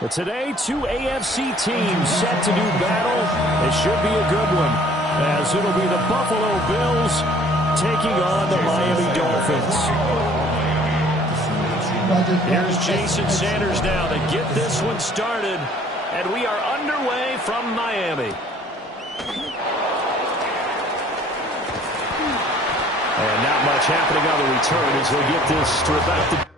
But today, two AFC teams set to do battle. It should be a good one, as it'll be the Buffalo Bills taking on the Miami Dolphins. Here's Jason Sanders now to get this one started, and we are underway from Miami. And not much happening on the return as they get this to about the...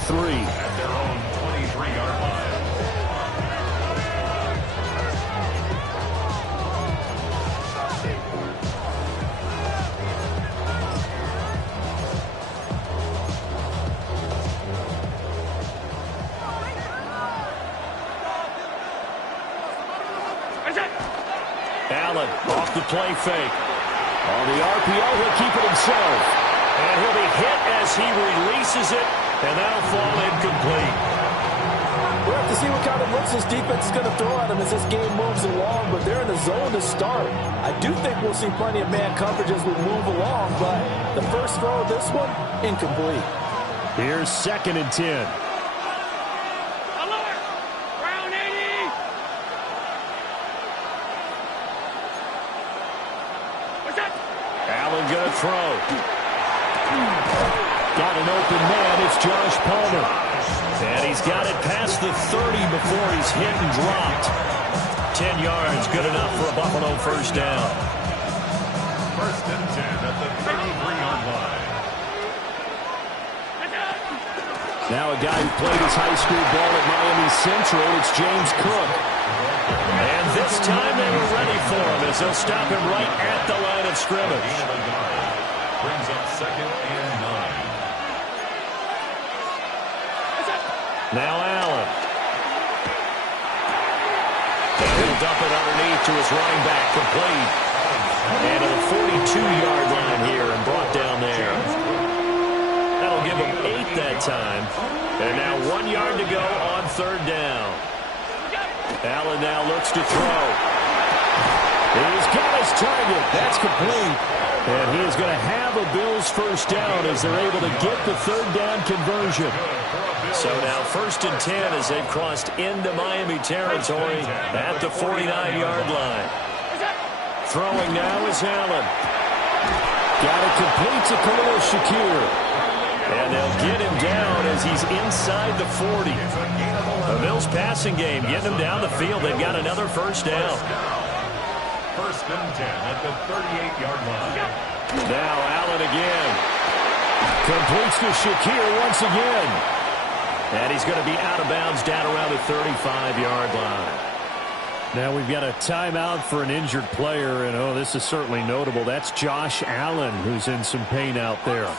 At their own 23-yard line. Allen off the play fake. On the RPO, he'll keep it himself. And he'll be hit as he releases it. And that'll fall incomplete. We'll have to see what kind of looks this defense is going to throw at him as this game moves along, but they're in the zone to start. I do think we'll see plenty of man coverage as we move along, but the first throw of this one, incomplete. Here's 2nd and 10. Allen going to throw. Got an open man. It's Josh Palmer. And he's got it past the 30 before he's hit and dropped. 10 yards, good enough for a Buffalo first down. 1st and 10 at the 33-yard line. Now a guy who played his high school ball at Miami Central, it's James Cook. And this time they were ready for him as they'll stop him right at the line of scrimmage. Brings up 2nd and 9. Now Allen. And he'll dump it underneath to his running back, complete. And to the 42-yard line here and brought down there. That'll give him 8 that time. And now 1 yard to go on 3rd down. Allen now looks to throw. He's got his target. That's complete. And he is going to have a Bills first down as they're able to get the 3rd down conversion. So now 1st and 10 as they've crossed into Miami territory at the 49-yard line. Throwing now is Allen. Got it complete to Khalil Shakir. And they'll get him down as he's inside the 40. The Bills passing game getting him down the field. They've got another first down. 1st and 10 at the 38-yard line. Now Allen again. Completes to Shakir once again. And he's going to be out of bounds down around the 35-yard line. Now we've got a timeout for an injured player, and oh, this is certainly notable. That's Josh Allen, who's in some pain out there.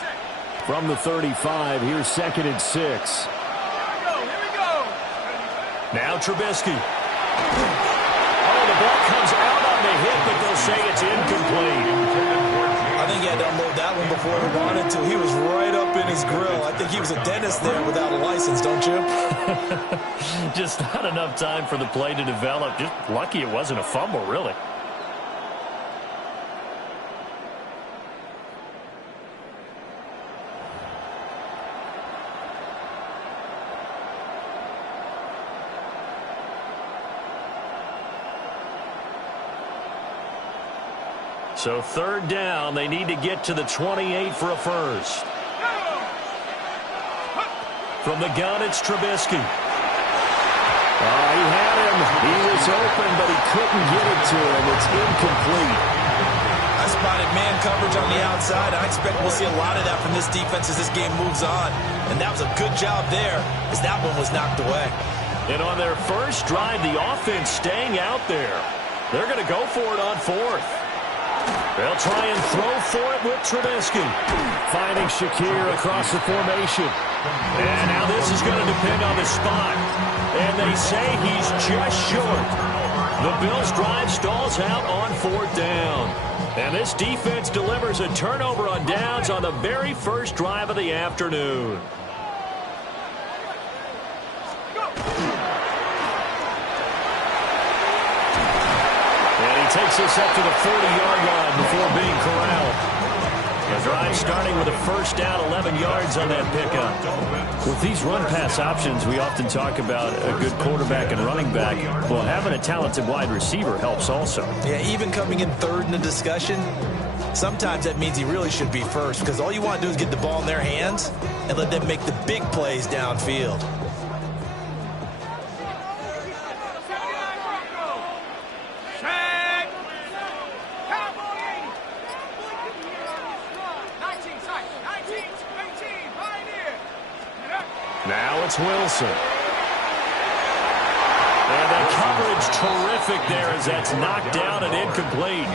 From the 35, here's 2nd and 6. Here we go. Now Trubisky. Oh, the ball comes out on the hit, but they'll say it's incomplete. I think he had to unload that one before he wanted to. He was right up in his grill. I think he was a dentist there without a license, don't you? Just not enough time for the play to develop. Just lucky it wasn't a fumble, really. So 3rd down, they need to get to the 28 for a first. From the gun, it's Trubisky. Oh, he had him. He was open, but he couldn't get it to him. It's incomplete. I spotted man coverage on the outside. I expect we'll see a lot of that from this defense as this game moves on. And that was a good job there as that one was knocked away. And on their first drive, the offense staying out there. They're going to go for it on 4th. They'll try and throw for it with Trubisky. Finding Shakir across the formation. And now this is going to depend on the spot. And they say he's just short. The Bills' drive stalls out on 4th down. And this defense delivers a turnover on downs on the very first drive of the afternoon. Takes us up to the 40-yard line before being corralled. The drive starting with a first down, 11 yards on that pickup. With these run-pass options, we often talk about a good quarterback and running back. Well, having a talented wide receiver helps also. Yeah, even coming in third in the discussion, sometimes that means he really should be first because all you want to do is get the ball in their hands and let them make the big plays downfield. Now it's Wilson. And the coverage terrific there as that's knocked down and incomplete.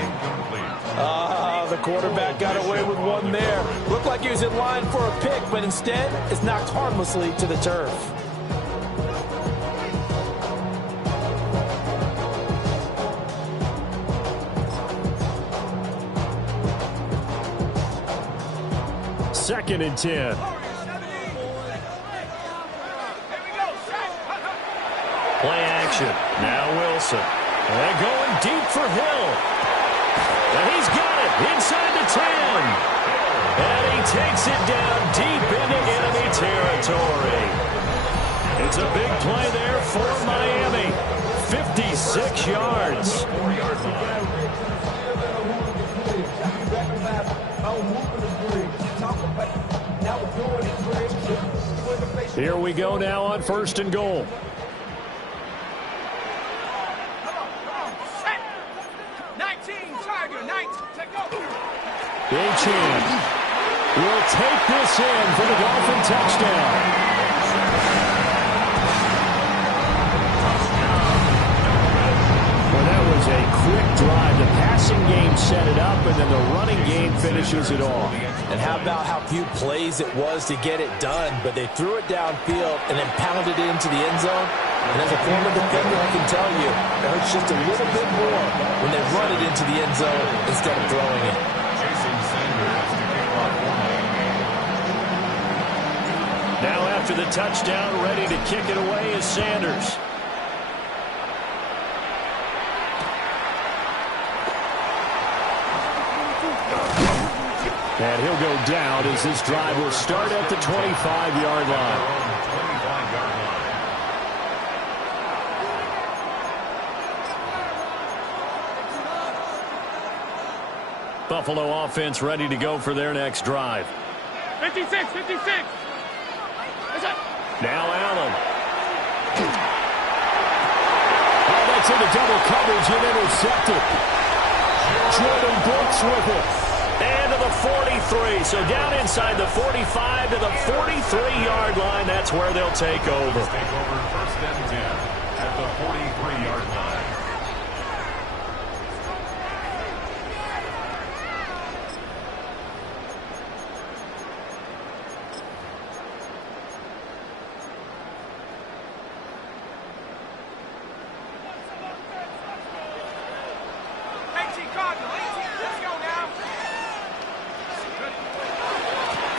The quarterback got away with one there. Looked like he was in line for a pick, but instead it's knocked harmlessly to the turf. Second and 10. Play action. Now Wilson. And going deep for Hill. And he's got it inside the 10. And he takes it down deep into enemy territory. It's a big play there for Miami. 56 yards. Here we go now on 1st and goal. H2H will take this in for the Dolphin touchdown. Well, that was a quick drive. The passing game set it up, and then the running game finishes it off. And how about how few plays it was to get it done, but they threw it downfield and then pounded it into the end zone. And as a former defender, I can tell you, it hurts just a little bit more when they run it into the end zone instead of throwing it. Now after the touchdown, ready to kick it away is Sanders. And he'll go down as this drive will start at the 25-yard line. Buffalo offense ready to go for their next drive. 56. Now Allen. Oh, that's into double coverage and intercepted. Jordan Brooks with it. And to the 43. So down inside the 45 to the 43-yard line. That's where they'll take over. Take over 1st and 10 at the 43-yard line.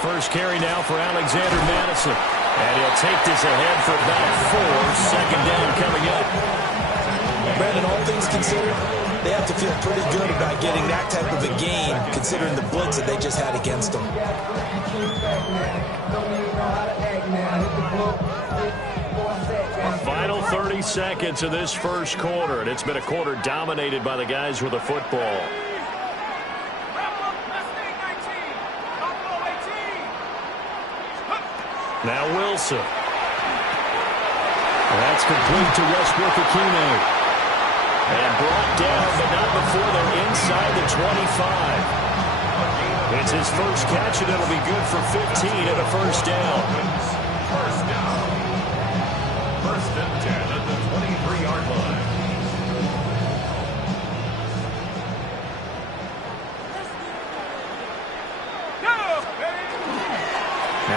First carry now for Alexander Madison. And he'll take this ahead for about 4. Second down coming up. Brandon, all things considered, they have to feel pretty good about getting that type of a gain, considering the blitz that they just had against them. Final 30 seconds of this first quarter, and it's been a quarter dominated by the guys with the football. Now Wilson. That's complete to Westbrook-Ikhine. And brought down, but not before they're inside the 25. It's his first catch, and it'll be good for 15 and a first down. First down. 1st and 10 at the 23-yard line.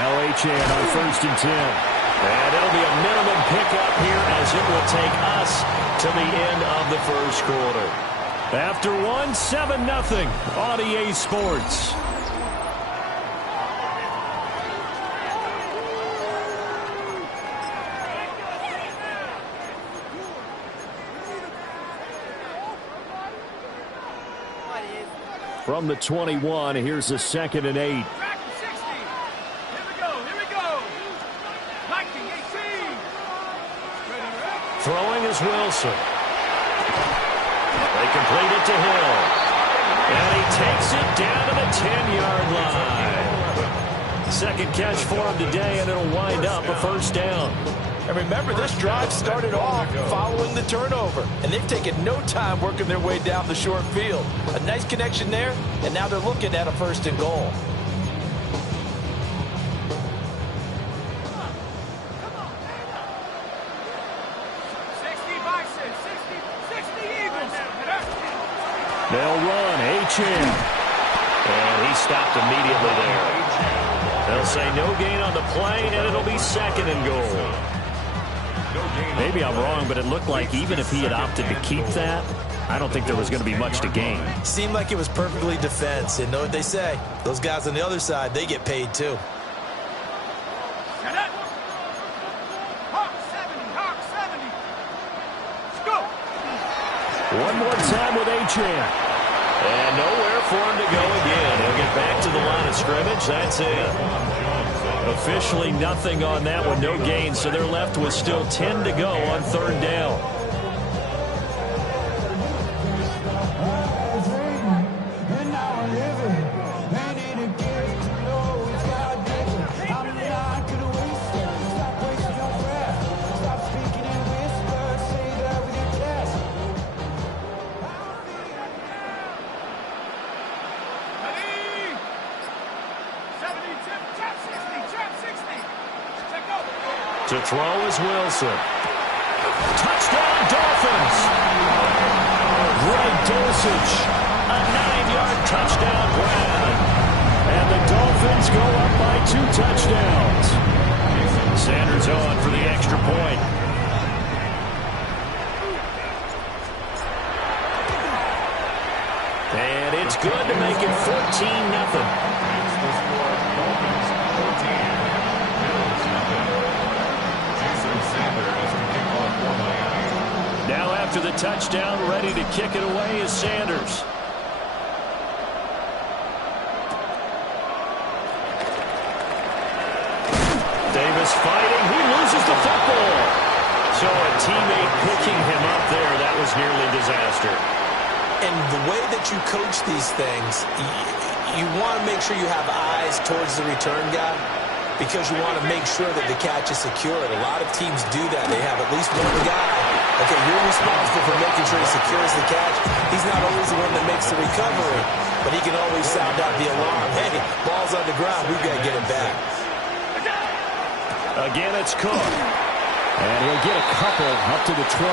Now H.2H on 1st and 10. And it'll be a minimum pickup here as it will take us to the end of the first quarter. After 7-0 on EA Sports. From the 21, here's a 2nd and 8. Throwing is Wilson. They complete it to Hill. And he takes it down to the 10-yard line. Second catch for him today, and it'll wind up a first down. And remember, this drive started off following the turnover, and they've taken no time working their way down the short field. A nice connection there, and now they're looking at a 1st and goal. They'll run H.2H. And he stopped immediately there. They'll say no gain on the play, and it'll be 2nd and goal. Maybe I'm wrong, but it looked like even if he had opted to keep that, I don't think there was going to be much to gain. Seemed like it was perfectly defense. And know what they say? Those guys on the other side, they get paid too. One more time with H.2H. And nowhere for him to go again. He'll get back to the line of scrimmage. That's it. Officially nothing on that one. No gain. So they're left with still 10 to go on 3rd down. To throw is Wilson. Touchdown, Dolphins. Greg Dulcich, a 9-yard touchdown grab. And the Dolphins go up by 2 touchdowns. Sanders on for the extra point. And it's good to make it 14-0. Now after the touchdown, ready to kick it away is Sanders. Davis fighting. He loses the football. So a teammate picking him up there, that was nearly disaster. And the way that you coach these things, you want to make sure you have eyes towards the return guy, because you want to make sure that the catch is secured. A lot of teams do that. They have at least one guy. Okay, you're responsible for making sure he secures the catch. He's not always the one that makes the recovery, but he can always sound out the alarm. Hey, ball's on the ground. We've got to get it back. Again, it's Cook. And he'll get a couple up to the 29.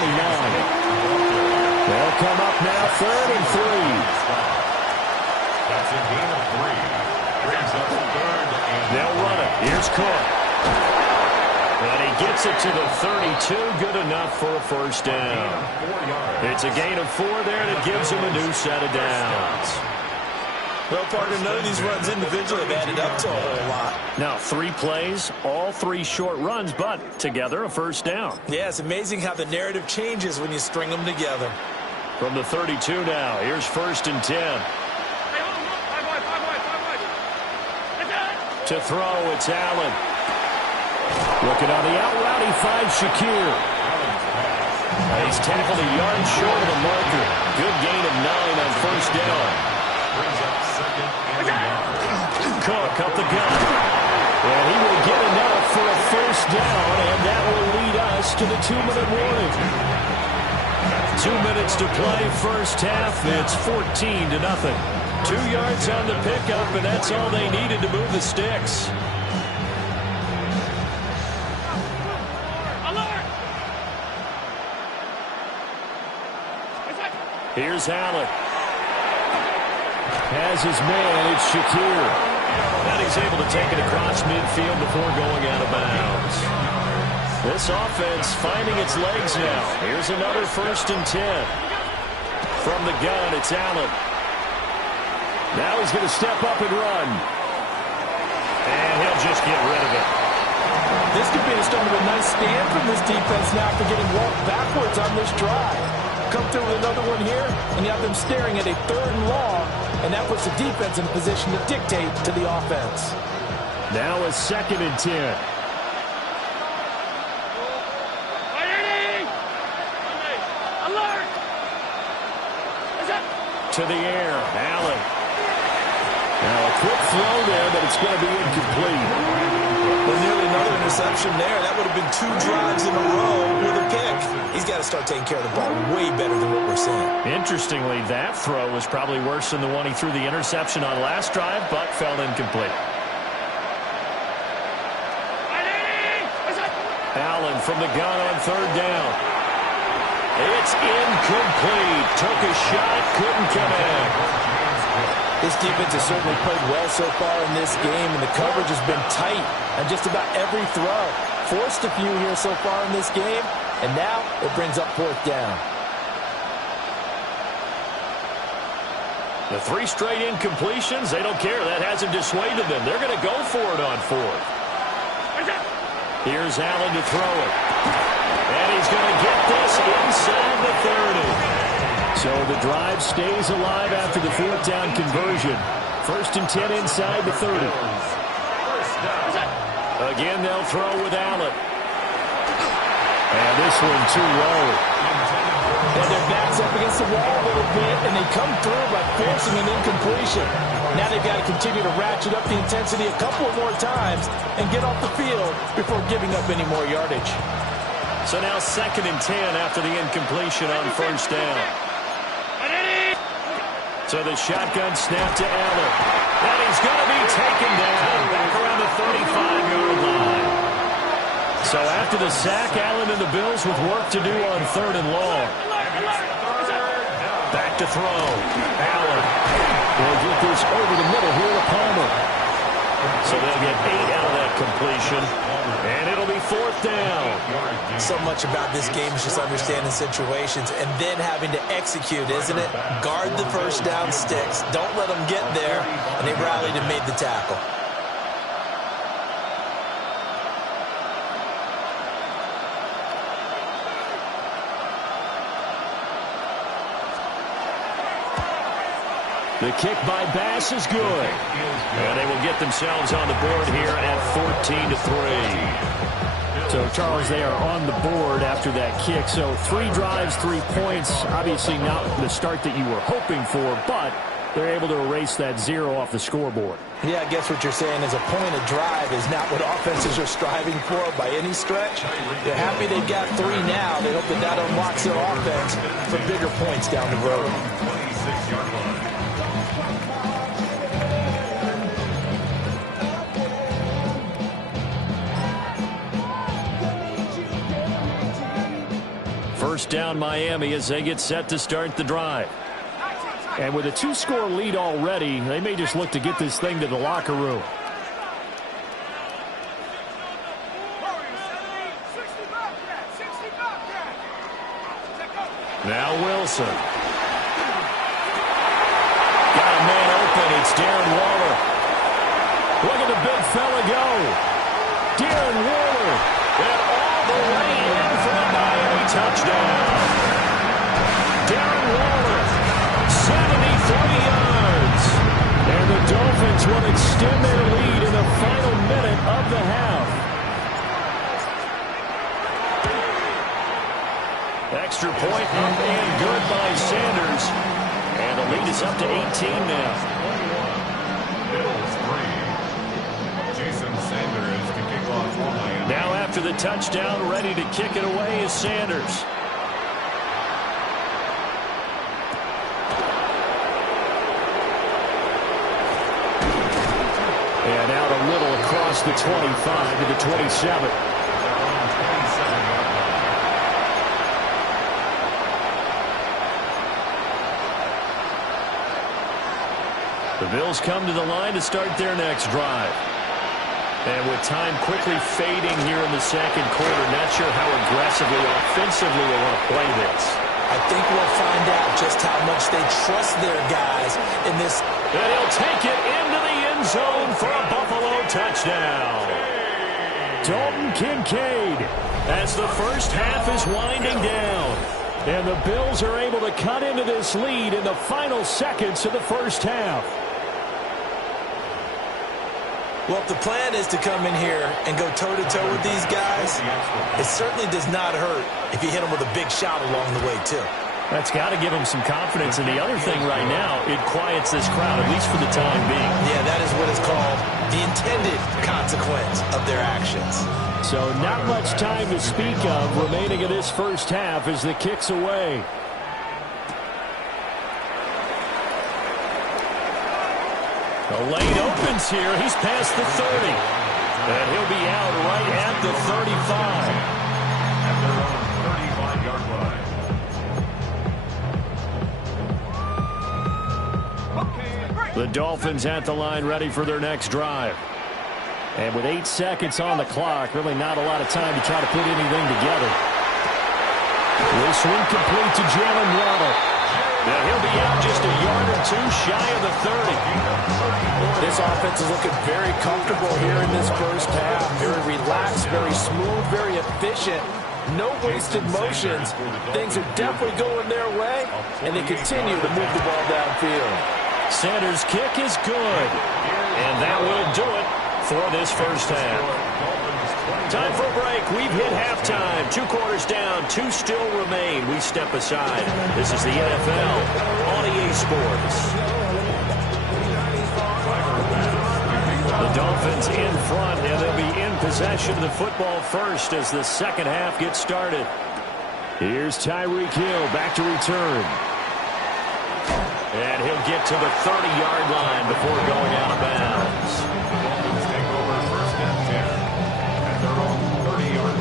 They'll come up now 3rd and 3. That's a gain of 3. Brings up 3rd and they'll run it. Here's Cook. And he gets it to the 32. Good enough for a first down. It's a gain of 4 there, and it gives him a new set of downs. Well, partner, none of these runs individually have added up to a whole lot. Now, 3 plays, all 3 short runs, but together a first down. Yeah, it's amazing how the narrative changes when you string them together. From the 32 now, here's 1st and 10. To throw, it's Allen. Looking on the out route, he finds Shakir. He's tackled a yard short of the marker. Good gain of 9 on first down. Cook up the gut. And he will get enough for a first down, and that will lead us to the 2-minute warning. 2 minutes to play first half. It's 14-0. 2 yards on the pickup, and that's all they needed to move the sticks. Here's Allen. Has his man, it's Shakir. And he's able to take it across midfield before going out of bounds. This offense finding its legs now. Here's another 1st and 10. From the gun, it's Allen. Now he's going to step up and run. And he'll just get rid of it. This could be the start of a nice stand from this defense now after getting walked backwards on this drive. Come through with another one here, and you have them staring at a 3rd and long, and that puts the defense in a position to dictate to the offense. Now a 2nd and 10. To the air, Allen. Now a quick throw there, but it's going to be incomplete. Well, nearly another interception there. That would have been 2 drives in a row with a pick. He's got to start taking care of the ball way better than what we're seeing. Interestingly, that throw was probably worse than the one he threw the interception on last drive, but fell incomplete. Allen from the gun on 3rd down. It's incomplete. Took a shot, couldn't come in. This defense has certainly played well so far in this game, and the coverage has been tight on just about every throw. Forced a few here so far in this game, and now it brings up 4th down. The 3 straight incompletions, they don't care. That hasn't dissuaded them. They're going to go for it on 4th. Here's Allen to throw it. And he's going to get this inside the 30. So the drive stays alive after the 4th down conversion. 1st and 10 inside the 30. Again, they'll throw with Allen. And this one too low. And their backs up against the wall a little bit, and they come through by forcing an incompletion. Now they've got to continue to ratchet up the intensity a couple of more times and get off the field before giving up any more yardage. So now 2nd and 10 after the incompletion on 1st down. So the shotgun snap to Allen. And he's going to be taken down back around the 35-yard line. So after the sack, Allen and the Bills with work to do on 3rd and long. Back to throw. Allen will get this over the middle here to Palmer. So they'll get 8 out of that completion. And it'll be 4th down. So much about this game is just understanding situations and then having to execute, isn't it? Guard the 1st down sticks. Don't let them get there. And they rallied and made the tackle. The kick by Bass is good. And they will get themselves on the board here at 14-3. So, Charles, they are on the board after that kick. So 3 drives, 3 points. Obviously not the start that you were hoping for, but they're able to erase that 0 off the scoreboard. Yeah, I guess what you're saying is a point of drive is not what offenses are striving for by any stretch. They're happy they've got 3 now. They hope that that unlocks their offense for bigger points down the road. 26-yard line. First down Miami as they get set to start the drive. And with a 2-score lead already, they may just look to get this thing to the locker room. Now Wilson. Got a man open. It's Darren Waller. Look at the big fella go. Darren Waller. And all the way in for a Miami touchdown. Darren Waller, 73 yards. And the Dolphins will extend their lead in the final minute of the half. Extra point up and good by Sanders. And the lead is up to 18 now. Bills 3. Jason Sanders to kick off for Miami. Now after the touchdown, ready to kick it away is Sanders. And out a little across the 25 to the 27. The Bills come to the line to start their next drive. And with time quickly fading here in the second quarter, not sure how aggressively, offensively they want to play this. I think we'll find out just how much they trust their guys in this. And he'll take it into the end zone for a Buffalo touchdown. Dalton Kincaid as the first half is winding down. And the Bills are able to cut into this lead in the final seconds of the first half. Well, if the plan is to come in here and go toe-to-toe with these guys, it certainly does not hurt if you hit them with a big shot along the way, too. That's got to give them some confidence. And the other thing right now, it quiets this crowd, at least for the time being. Yeah, that is what is called the intended consequence of their actions. So not much time to speak of remaining in this first half as the kick's away. The lane opens here. He's past the 30. And he'll be out right at the 35. At their own 35-yard line. The Dolphins at the line ready for their next drive. And with 8 seconds on the clock, really not a lot of time to try to put anything together. This one complete to Jalen Waddle. Now he'll be out just a yard or two shy of the 30. This offense is looking very comfortable here in this first half. Very relaxed, very smooth, very efficient. No wasted motions. Things are definitely going their way, and they continue to move the ball downfield. Sanders' kick is good. And that will do it for this first half. Time for a break. We've hit halftime. 2 quarters down. 2 still remain. We step aside. This is the NFL on EA Sports. The Dolphins in front, and they'll be in possession of the football first as the second half gets started. Here's Tyreek Hill back to return. And he'll get to the 30-yard line before going out of bounds. Dolphins take over first and 10 at their own 30-yard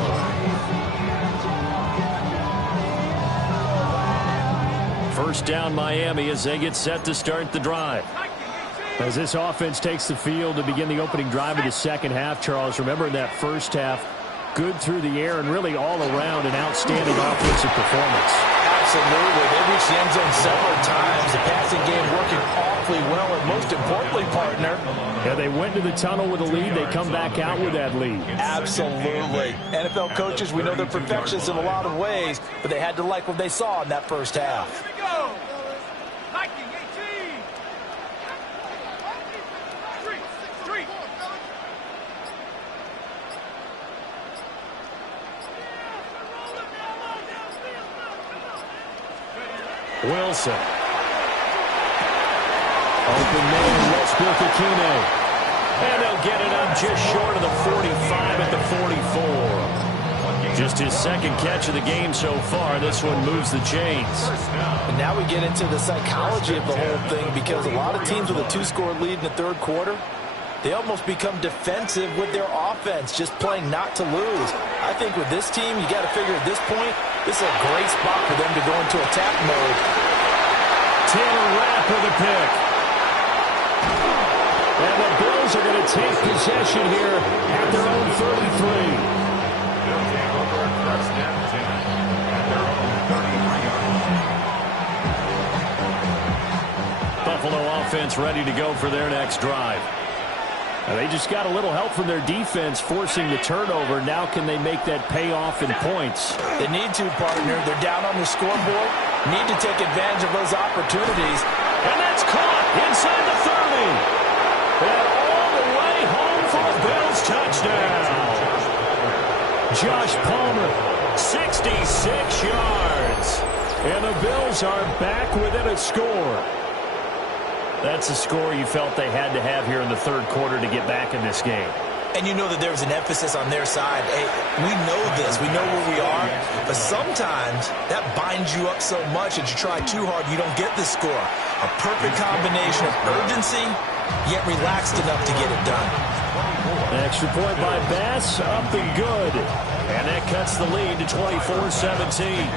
line. First down Miami as they get set to start the drive. As this offense takes the field to begin the opening drive of the second half, Charles, remember in that first half, good through the air and really all around an outstanding offensive performance. Absolutely. They reached the end zone several times. The passing game working awfully well, and most importantly, partner. Yeah, they went to the tunnel with a lead. They come back out with that lead. Absolutely. NFL coaches, we know they're perfectionists in a lot of ways, but they had to like what they saw in that first half. Here we go. Hiking 18. Street. Wilson. Open man, Westbrook Akine. And they'll get it up just short of the 45 at the 44. Just his second catch of the game so far. This one moves the chains. And now we get into the psychology of the whole thing, because a lot of teams with a 2-score lead in the third quarter, they almost become defensive with their offense, just playing not to lose. I think with this team, you got to figure at this point, this is a great spot for them to go into attack mode. Taylor Rapp with a pick. And the Bills are going to take possession here at their own 33. They'll take over first and 10 at their own 33-yard line. Buffalo offense ready to go for their next drive. They just got a little help from their defense forcing the turnover. Now can they make that pay off in points? They need to, partner. They're down on the scoreboard. Need to take advantage of those opportunities. And that's caught inside the 30. And all the way home for a Bills touchdown. Josh Palmer, 66 yards. And the Bills are back within a score. That's a score you felt they had to have here in the third quarter to get back in this game. And you know that there was an emphasis on their side. Hey, we know this. We know where we are. But sometimes that binds you up so much that you try too hard, you don't get the score. A perfect combination of urgency, yet relaxed enough to get it done. An extra point by Bass, up and good. And that cuts the lead to 24-17.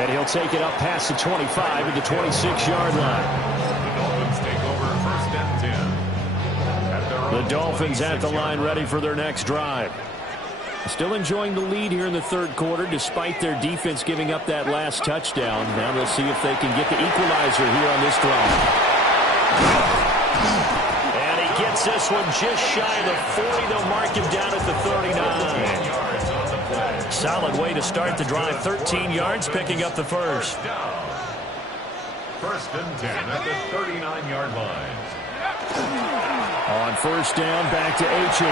And he'll take it up past the 25 at the 26-yard line. The Dolphins take over 1st and 10. The Dolphins at the line ready for their next drive. Still enjoying the lead here in the third quarter despite their defense giving up that last touchdown. Now they'll see if they can get the equalizer here on this drive. And he gets this one just shy of the 40. They'll mark him down at the 39. Solid way to start the drive. 13 yards, picking up the first. 1st and 10 at the 39-yard line. On first down, back to H2H.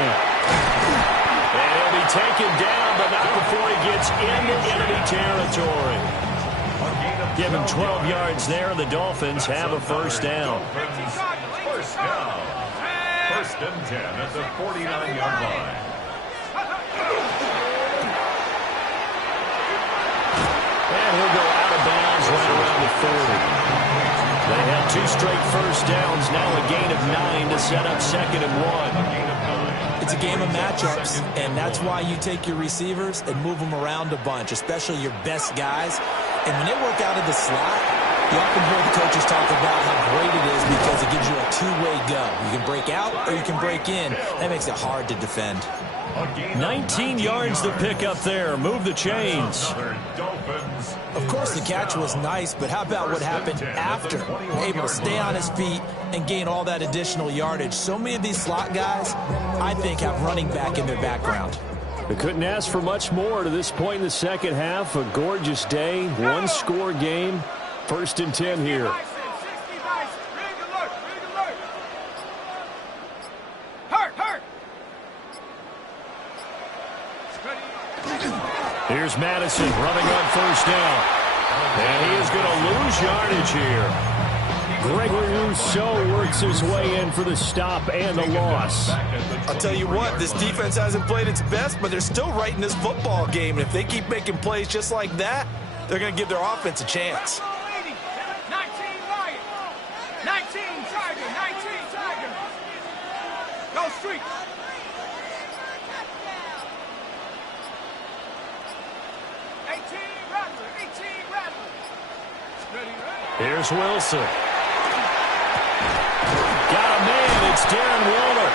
And he'll be taken down, but not before he gets into enemy territory. Give him 12 yards there. The Dolphins have a first down. First down. 1st and 10 at the 49-yard line. And he'll go out of bounds right around the 30. They have 2 straight first downs. Now a gain of 9 to set up 2nd and 1. It's a game of matchups, and that's why you take your receivers and move them around a bunch, especially your best guys. And when they work out of the slot, you often hear the coaches talk about how great it is because it gives you a two-way go. You can break out or you can break in. That makes it hard to defend. 19 yards to pick up there. Move the chains. Of course, the catch was nice, but how about what happened after? Able to stay on his feet and gain all that additional yardage. So many of these slot guys, I think, have running back in their background. They couldn't ask for much more to this point in the second half. A gorgeous day, one-score game. 1st and 10 here. Here's Madison running on first down. And he is going to lose yardage here. Gregory Rousseau works his way in for the stop and the loss. I'll tell you what, this defense hasn't played its best, but they're still right in this football game. And if they keep making plays just like that, they're going to give their offense a chance. 19 Lion. 19 Tiger. 19 Tiger. Go Street. 18 Rattler. 18 Rattler. Here's Wilson. Got a man. It's Darren Waller.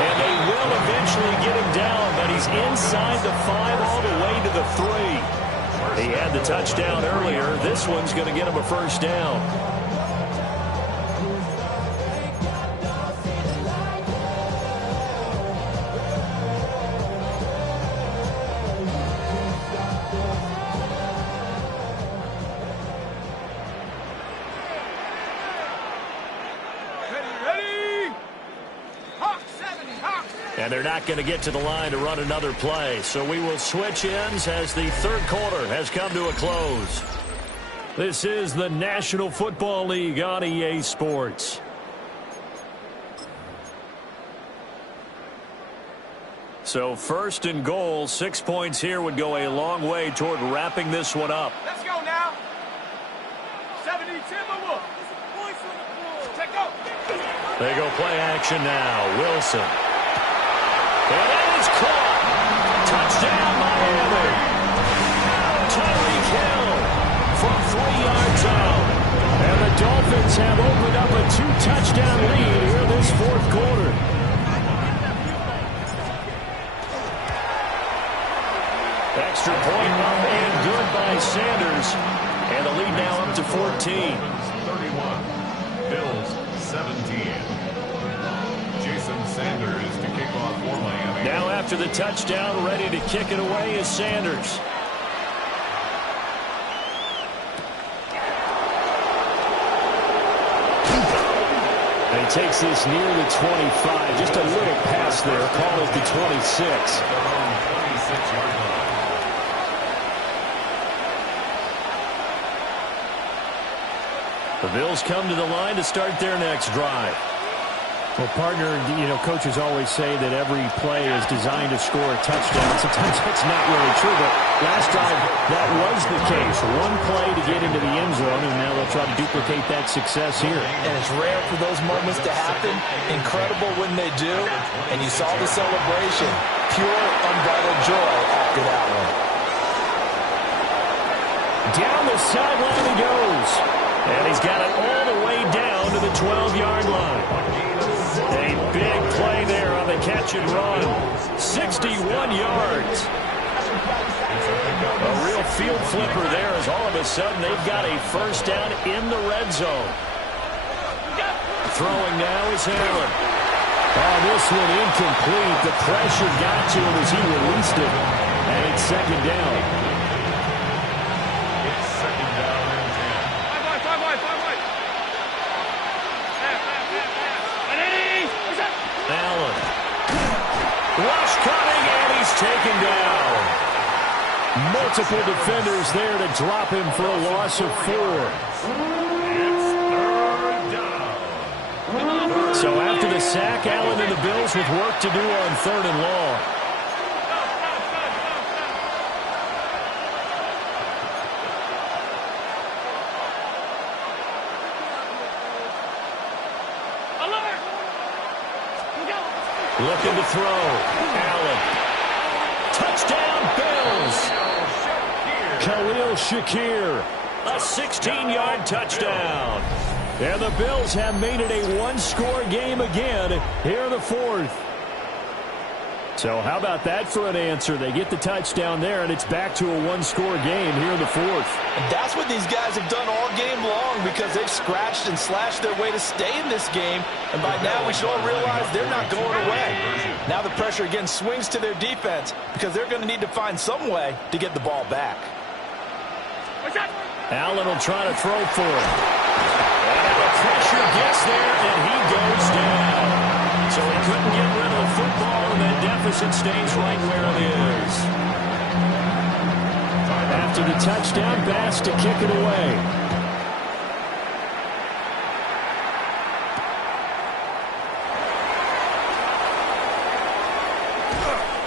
And they will eventually get him down, but he's inside the 5 all the way to the 3. He had the touchdown earlier. This one's going to get him a first down. And they're not going to get to the line to run another play. So we will switch ends as the third quarter has come to a close. This is the National Football League on EA Sports. So 1st and goal, 6 points here would go a long way toward wrapping this one up. Let's go now. 70 Timberwolves. Take go. They go play action now. Wilson. And that is caught. Touchdown, Miami. Tyreek Hill from 3 yards out. And the Dolphins have opened up a 2-touchdown lead here this fourth quarter. Extra point up and good by Sanders. And the lead now up to 14. 31. Bills 17. Jason Sanders to kick off for Miami. Now after the touchdown, ready to kick it away is Sanders. And he takes this near the 25. Just a little pass there. Call it the 26. 26-yard line. The Bills come to the line to start their next drive. Well, partner, coaches always say that every play is designed to score a touchdown. Sometimes that's not really true, but last drive, that was the case. One play to get into the end zone, and now they'll try to duplicate that success here. And it's rare for those moments to happen. Incredible when they do. And you saw the celebration. Pure, unbridled joy after that one. Down the sideline he goes. And he's got it all the way down to the 12-yard line. A big play there on the catch and run. 61 yards. A real field flipper there as all of a sudden they've got a first down in the red zone. Throwing now is Allen. Oh, this one incomplete. The pressure got to him as he released it. And it's second down. It's second down and 10. Five wide. Allen. Rush coming, and he's taken down. Multiple defenders there to drop him for a loss of 4. It's third down. So after the sack, Allen and the Bills with work to do on 3rd and long. Looking to throw. Allen. Touchdown, Bills. Khalil Shakir. A 16-yard touchdown. And the Bills have made it a one-score game again here in the 4th. So how about that for an answer? They get the touchdown there, and it's back to a one-score game here in the 4th. And that's what these guys have done all game long because they've scratched and slashed their way to stay in this game. And by now we should all realize they're not going away. Now the pressure again swings to their defense because they're going to need to find some way to get the ball back. Allen will try to throw for it. And the pressure gets there, and he goes down. So he couldn't get rid of the football, and that deficit stays right where it is. After the touchdown, Bass to kick it away.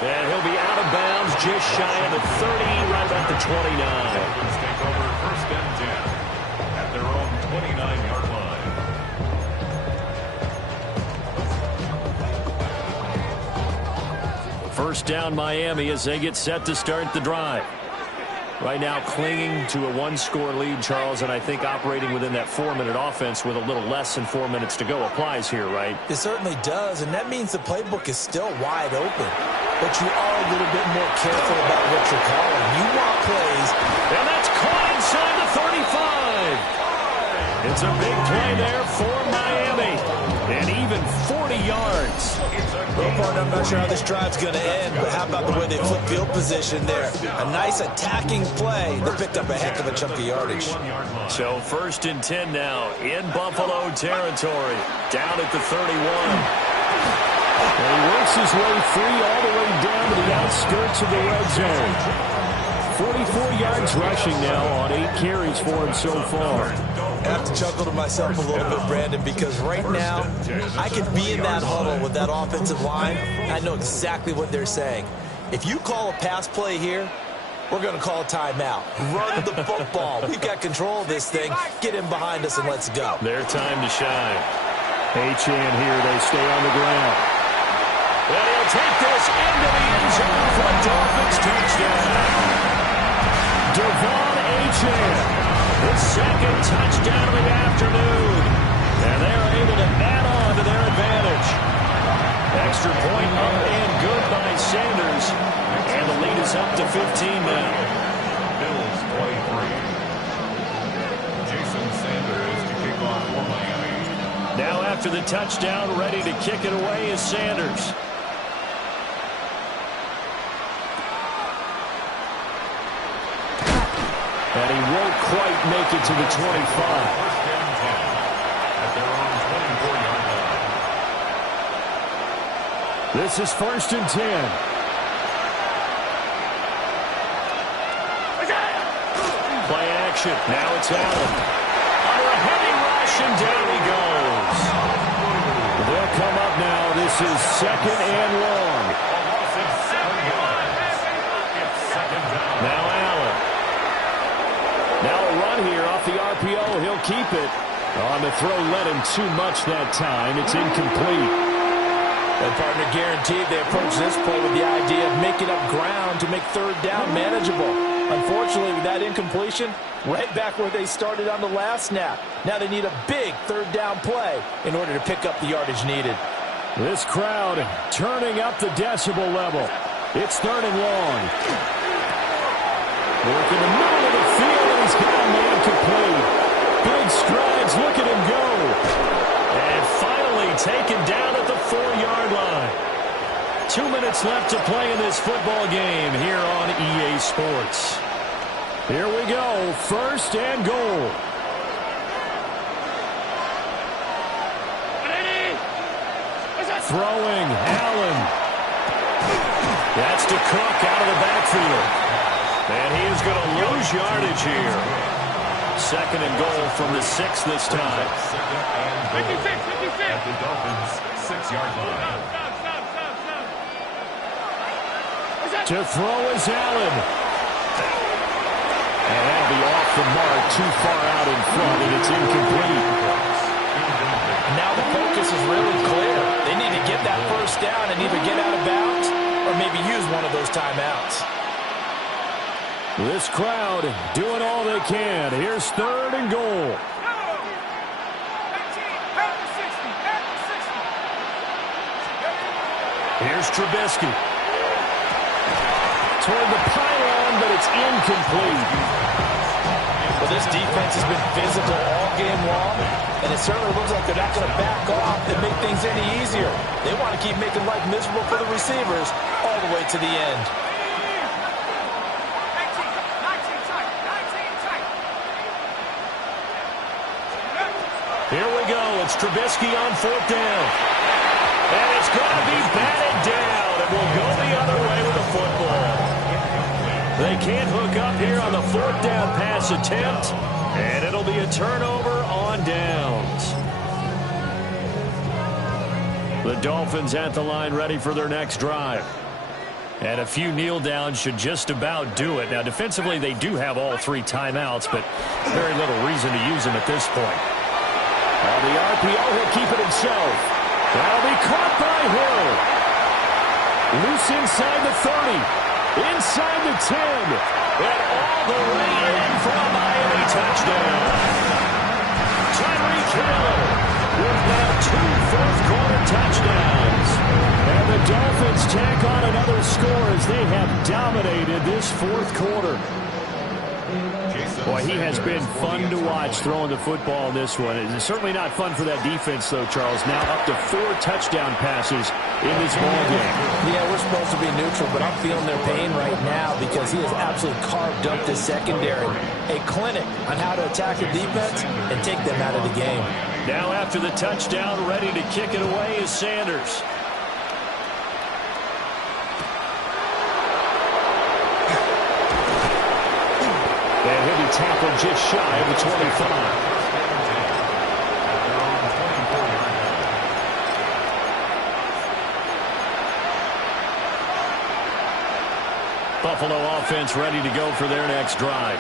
And he'll be out of bounds just shy of the 30, right about the 29. Dolphins take over first and 10 at their own 29-yard line. First down Miami as they get set to start the drive. Right now clinging to a one-score lead, Charles, and I think operating within that 4-minute offense with a little less than 4 minutes to go applies here, right? It certainly does, and that means the playbook is still wide open. But you are a little bit more careful about what you're calling. You want plays. And that's caught inside the 35. It's a big play there for Miami. And even 40 yards. Well, partner, I'm not sure how this drive's going to end, but how about the way they flip field position there? A nice attacking play that picked up a heck of a chunk of yardage. So first and 10 now in Buffalo territory. Down at the 31. And he works his way free all the way down to the outskirts of the red zone. 44 yards rushing now on 8 carries for him so far. I have to chuckle to myself a little bit, Brandon, because right now I could be in that huddle with that offensive line. I know exactly what they're saying. If you call a pass play here, we're going to call a timeout. Run the football. We've got control of this thing. Get in behind us and let's go. Their time to shine. H in here. They stay on the ground. And he'll take this into the end zone for a Dolphins touchdown. Devon Achane, his second touchdown of the afternoon. And they're able to add on to their advantage. Extra point up and good by Sanders. And the lead is up to 15 now. Bills 23. Jason Sanders to kick off for Miami. Now after the touchdown, ready to kick it away is Sanders. And he won't quite make it to the 25. First and 10 at their own 24-yard line. This is first and 10. Play action. Now it's Allen. Under a heavy rush, and down he goes. They'll come up now. This is second and long. Now Allen. Now a run here off the RPO. He'll keep it. On the throw, led him too much that time. It's incomplete. And partner, guaranteed they approach this play with the idea of making up ground to make third down manageable. Unfortunately, with that incompletion, right back where they started on the last snap. Now they need a big third down play in order to pick up the yardage needed. This crowd turning up the decibel level. It's third and long. Work in the middle of the field, and he's got a man complete. Big strides, look at him go. And finally taken down at the 4-yard line. 2 minutes left to play in this football game here on EA Sports. Here we go, first and goal. Throwing, Allen. That's to Cook out of the backfield. And he is going to lose yardage here. Second and goal from the 6 this time. 56. At the Dolphins' 6-yard line. To throw is Allen. And that'll be off the mark, too far out in front, and it's incomplete. Now the focus is really clear. They need to get that first down and either get out of bounds or maybe use one of those timeouts. This crowd doing all they can. Here's third and goal. Here's Trubisky. Toward the pylon, but it's incomplete. Well, this defense has been physical all game long, and it certainly looks like they're not going to back off and make things any easier. They want to keep making life miserable for the receivers all the way to the end. Here we go. It's Trubisky on fourth down. And it's going to be batted down. It will go the other way with the football. They can't hook up here on the fourth down pass attempt. And it'll be a turnover on downs. The Dolphins at the line ready for their next drive. And a few kneel downs should just about do it. Now, defensively, they do have all 3 timeouts, but very little reason to use them at this point. The RPO, he'll keep it himself. That'll be caught by Hill. Loose inside the 30. Inside the 10. And all the way in for a Miami touchdown. Tyreek Hill with now 2 fourth-quarter touchdowns. And the Dolphins tack on another score as they have dominated this fourth quarter. Boy, he has been fun to watch throwing the football in this one. It's certainly not fun for that defense, though, Charles. Now up to 4 touchdown passes in this ball game. Yeah, we're supposed to be neutral, but I'm feeling their pain right now because he has absolutely carved up the secondary. A clinic on how to attack the defense and take them out of the game. Now after the touchdown, ready to kick it away is Sanders. And he'll be tackled just shy of the 25. Buffalo offense ready to go for their next drive.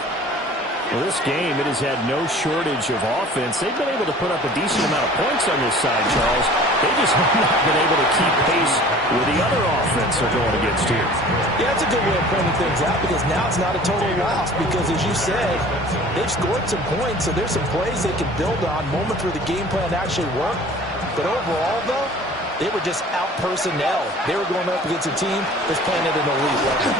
Well, this game, it has had no shortage of offense. They've been able to put up a decent amount of points on this side, Charles. They just have not been able to keep pace with the other offense they're going against here. Yeah, that's a good way of pointing things out because now it's not a total loss because, as you said, they've scored some points, so there's some plays they can build on, moments where the game plan actually worked. But overall, though, they were just out personnel. They were going up against a team that's playing at an elite level.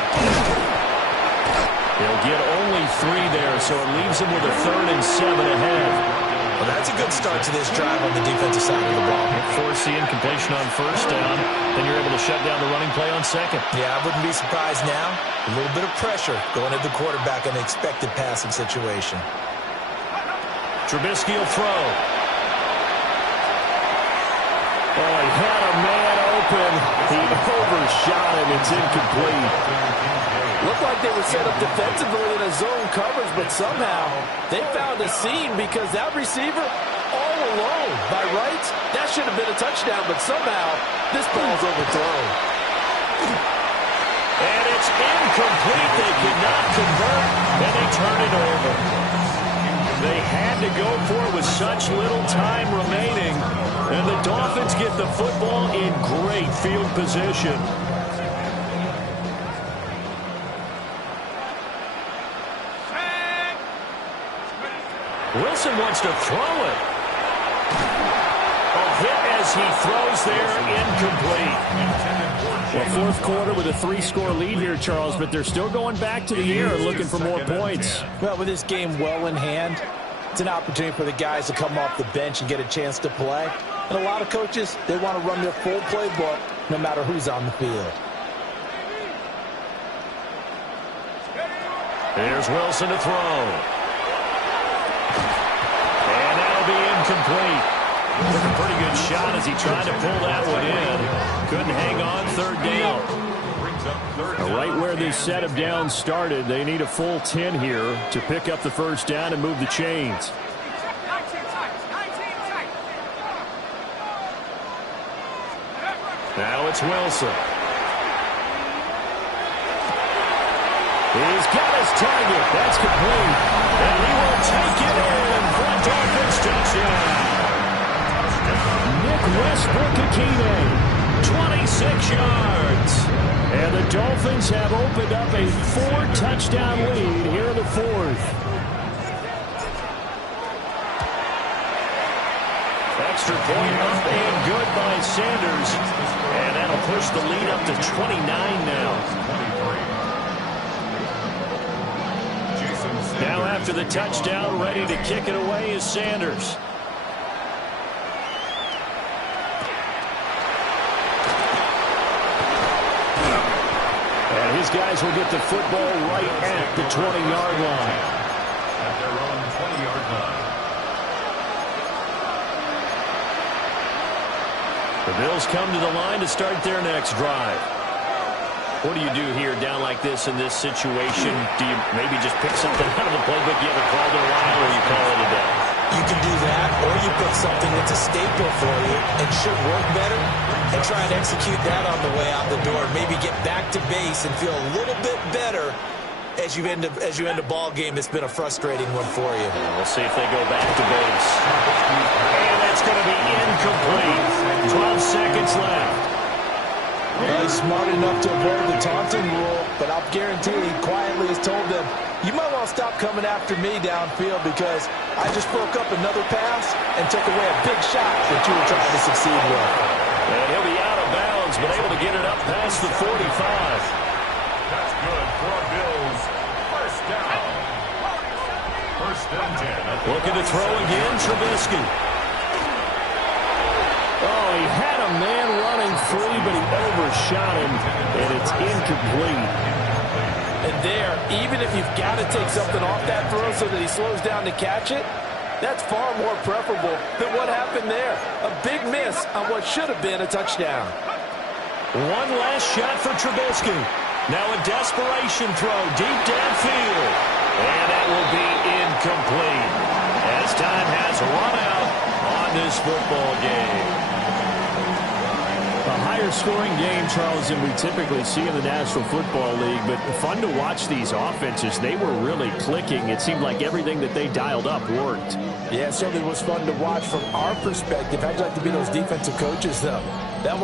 They'll get only 3 there, so it leaves them with a 3rd and 7 ahead. Well, that's a good start to this drive on the defensive side of the ball. Force the incompletion on first down, then you're able to shut down the running play on second. Yeah, I wouldn't be surprised now. A little bit of pressure going at the quarterback in an expected passing situation. Trubisky will throw. Oh, he had a man open. He overshot him. It's incomplete. Looked like they were set up defensively in a zone coverage, but somehow they found a seam because that receiver all alone. By rights, that should have been a touchdown, but somehow this ball's overthrown. And it's incomplete. They could not convert, and they turn it over. They had to go for it with such little time remaining, and the Dolphins get the football in great field position. Wilson wants to throw it. A hit as he throws there, incomplete. Well, fourth quarter with a 3-score lead here, Charles, but they're still going back to the air and looking for more points. Well, with this game well in hand, it's an opportunity for the guys to come off the bench and get a chance to play. And a lot of coaches, they want to run their full playbook no matter who's on the field. There's Wilson to throw. And that'll be incomplete. Took a pretty good shot as he tried to pull that one in. Couldn't hang on, third down. Right where this set of downs started, they need a full 10 here to pick up the first down and move the chains. Now it's Wilson. He's got his target. That's complete. And he will take it in for a Dolphins touchdown. Nick Westbrook-Akine, 26 yards. And the Dolphins have opened up a 4-touchdown lead here in the fourth. Extra point up and good by Sanders. And that'll push the lead up to 29 now. Now after the touchdown, ready to kick it away is Sanders. And his guys will get the football right at the 20-yard line. At their own 20-yard line. The Bills come to the line to start their next drive. What do you do here down like this in this situation? Do you maybe just pick something out of the playbook you haven't called in a while, or you call it a day? You can do that, or you put something that's a staple for you and should work better and try and execute that on the way out the door. Maybe get back to base and feel a little bit better as you end a ball game that's been a frustrating one for you. We'll see if they go back to base. And that's going to be incomplete. 12 seconds left. Well, he's smart enough to avoid the taunting rule, but I'll guarantee he quietly has told them, you might want to stop coming after me downfield because I just broke up another pass and took away a big shot that you were trying to succeed with. And he'll be out of bounds, but able to get it up past the 45. That's good for Bills. First down. First and 10. Looking to throw again, Trubisky. Oh, he had a man running free, but he overshot him, and it's incomplete. And there, even if you've got to take something off that throw so that he slows down to catch it, that's far more preferable than what happened there. A big miss on what should have been a touchdown. One last shot for Trubisky. Now a desperation throw deep downfield. And that will be incomplete as time has run out on this football game. A higher scoring game, Charles, than we typically see in the National Football League, but fun to watch these offenses. They were really clicking. It seemed like everything that they dialed up worked. Yeah, it certainly was fun to watch from our perspective. How'd you like to be those defensive coaches, though? That one